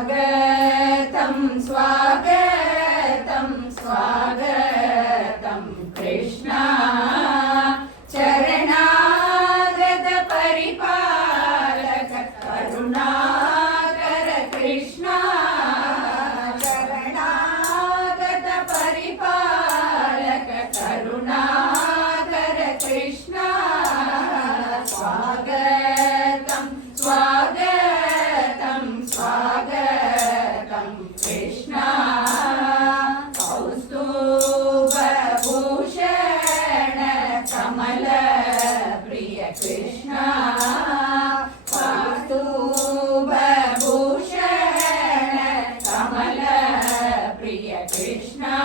स्वागतं स्वागतं कृष्णा चरणागत परिपालक करुणाकर कृष्णा चरणागत परिपालक करुणाकर कृष्णा स्वागतं स्वागतं स्वागतं कृष्णा कौस्तुभभूषण कमल प्रिय कृष्णा कौस्तुभभूषण कमल प्रिय कृष्णा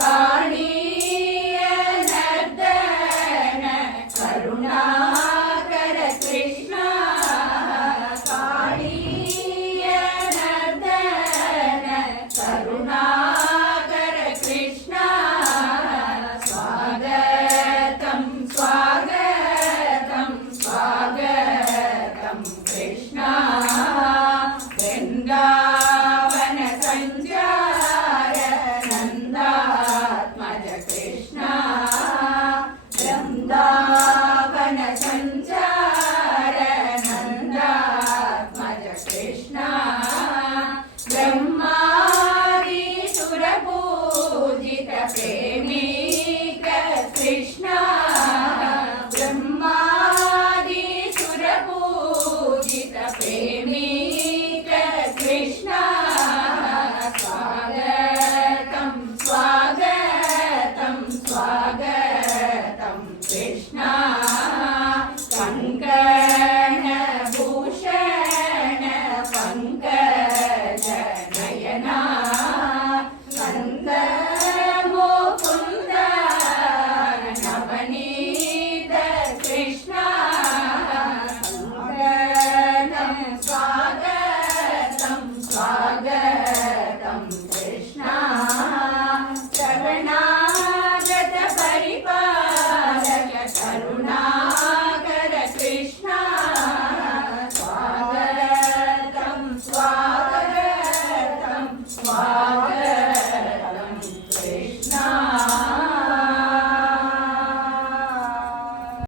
काणीय नर्दन करुणाकर कृष्णा काणीय नर्दन करुणाकर कृष्णा स्वागतं स्वागतं स्वागतं कृष्णा वृन्दावन सञ्चार नन्दात्मज कृष्णा वृन्दावन सञ्चार नन्दात्मज कृष्णा ब्रह्मा